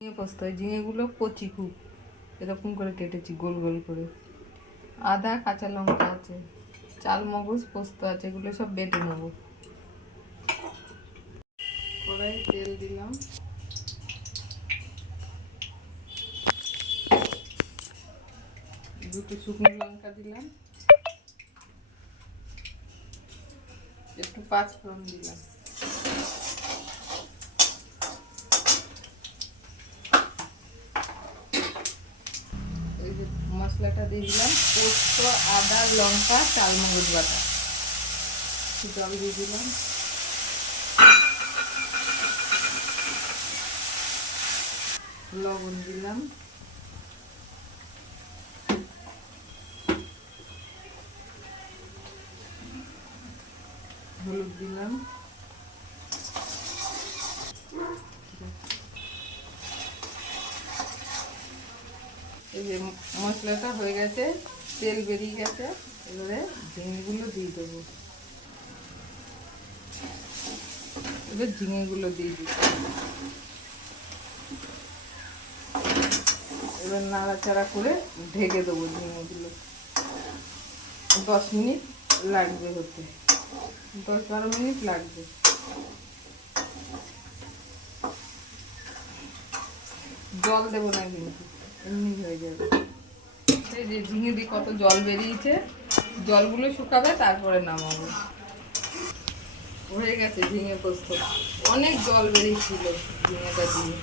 ঝিঙে পোস্ত, ওই ঝিঙেগুলো কচি খুব, এরকম করে কেটেছি গোল গোল করে। আদা কাঁচা লঙ্কা আছে, চাল মগজ পোস্ত আছে, এগুলো সব বেটে নেব। কড়াইয়ে তেল দিলাম, দুটো শুকনো লঙ্কা দিলাম, একটু পাঁচ ফোড়ন দিলাম, ওই যে মশলাটা দিয়ে দিলাম, পোস্ত আদা লঙ্কা চাল মগজ বাটা, জল দিয়ে দিলাম, লবণ দিলাম, হলুদ দিলাম, এই যে মশলাটা হয়ে গেছে, তেল বেরিয়ে গেছে, এবারে ঝিঙেগুলো দিয়ে দেবো। এবার ঝিঙেগুলো দিয়ে দিচ্ছি, এবার নাড়াচাড়া করে ঢেকে দেবো ঝিঙেগুলো। 10 মিনিট লাগবে হতে, 10-12 মিনিট লাগবে। জল দেবো না কিন্তু, এমনি হয়ে যাবে। এই যে ঝিঙে দিয়ে কত জল বেরিয়েছে, জলগুলো শুকাবে তারপরে নামাবো। হয়ে গেছে ঝিঙে পোস্ত, অনেক জল বেরিয়েছিল ঝিঙেটা দিয়ে,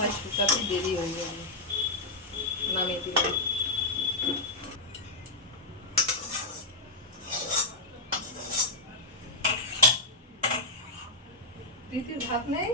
আর শুকাতে দেরি হয়ে যাবে। নামিয়ে দিলাম। দিদির ভাত নেই।